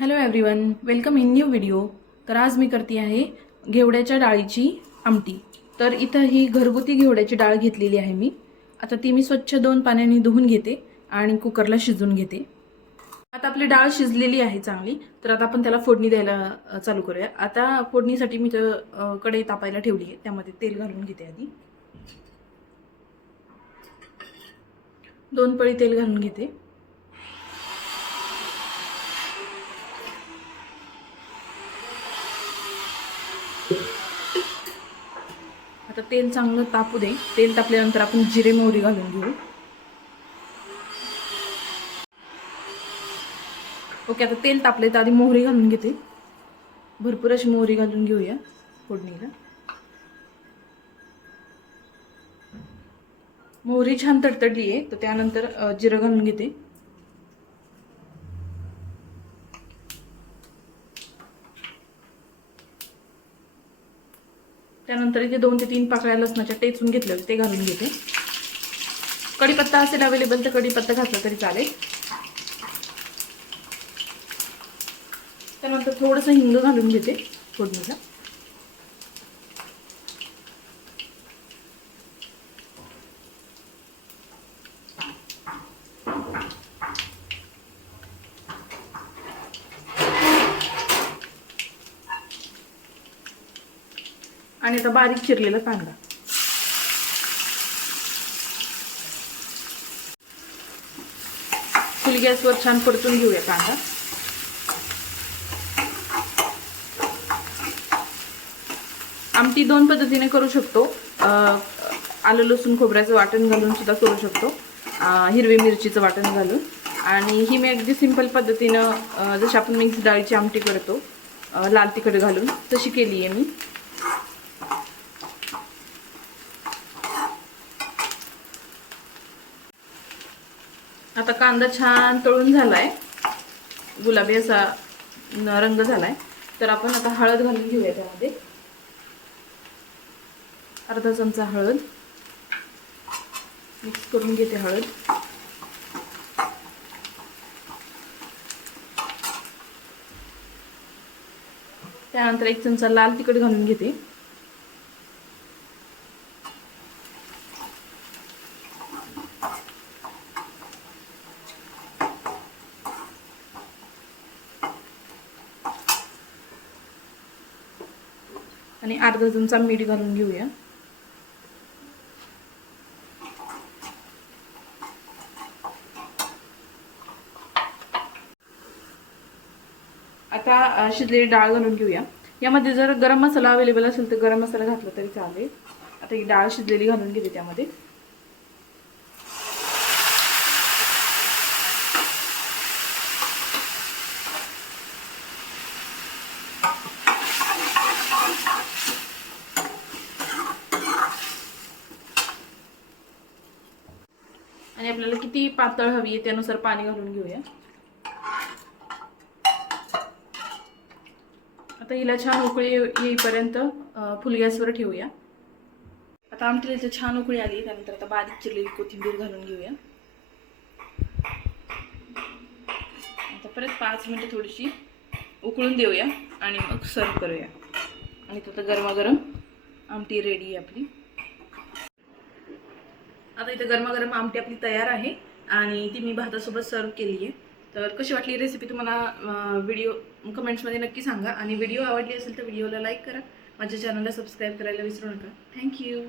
Hello everyone, welcome in new video. तर आज मी करते आहे घेवड्याच्या डाळीची आमटी. तर इथं ही घरगुती घेवड्याची डाळ घेतलेली आहे मी. आता ती मी स्वच्छ 2 पाण्याने धुवून घेते आणि कुकरला शिजवून घेते. आता आपली डाळ शिजलेली आहे चांगली. तर आता आपण त्याला फोडणी द्यायला चालू करूया. आता फोडणीसाठी मी कढई तापायला ठेवली आहे. त्यामध्ये तेल घालून घेते. आधी 2 पळी तेल घालून घेते. आता तेल चांगलं तापू दे. तेल तापल्यानंतर आपण जिरे मोहरी घालून घेऊ. ओके, आता तेल तापले तर आधी मोहरी घालून घेते. भरपूर अशी मोहरी घालून घेऊया फोडणीला. मोहरी छान तडतडली आहे तर त्यानंतर जिरं घालून घेते. त्यानंतर इथे 2 ते 3 पाकळ्या लसणाच्या टेचून घेतल्या ते घालून घेते. कढीपत्ता असेल अवेलेबल तर कढीपत्ता घातला तरी चालेल. त्यानंतर थोडंसं हिंग घालून घेते फोडणीला. आणि आता बारीक चिरलेला कांदा. फुल गॅसवर छान परतून घेऊया कांदा. आमटी 2 पद्धतीने करू शकतो. आलं लसूण खोबऱ्याचं वाटण घालून सुद्धा करू शकतो. हिरवी मिरचीचं वाटण घालून. आणि ही मी अगदी सिंपल पद्धतीनं जशी आपण मिक्स डाळीची आमटी करतो लाल तिखट घालून तशी केली आहे मी. आता कांदा छान तळून झालाय, गुलाबी असा रंग झालाय. तर आपण आता हळद घालून घेऊया. त्यामध्ये अर्धा चमचा हळद मिक्स करून घेते. हळद त्यानंतर 1 चमचा लाल तिखट घालून घेते. आणि अर्धा चमचा मीठ घालून घेऊया. आता शिजलेली डाळ घालून घेऊया. यामध्ये जर गरम मसाला अवेलेबल असेल तर गरम मसाला घातला तरी चालेल. आता ही डाळ शिजलेली घालून घेते त्यामध्ये. आणि आपल्याला किती पातळ हवी आहे त्यानुसार पाणी घालून घेऊया. आता हिला छान उकळी येईपर्यंत फुल गॅसवर ठेवूया. आता आमटीला इथे छान उकळी आली. त्यानंतर आता बारीक चिरलेली कोथिंबीर घालून घेऊया. आता परत 5 मिनिटं थोडीशी उकळून देऊया आणि मग सर्व करूया. आणि आता गरमागरम आमटी रेडी आहे आपली. आता इथे गरमागरम आमटी आपली तयार आहे आणि ती मी भातासोबत सर्व केली आहे. तर कशी वाटली रेसिपी तुम्हाला व्हिडिओ कमेंट्समध्ये नक्की सांगा. आणि व्हिडिओ आवडली असेल तर व्हिडिओला लाईक करा. माझ्या चॅनलला सबस्क्राईब करायला विसरू नका. थँक्यू.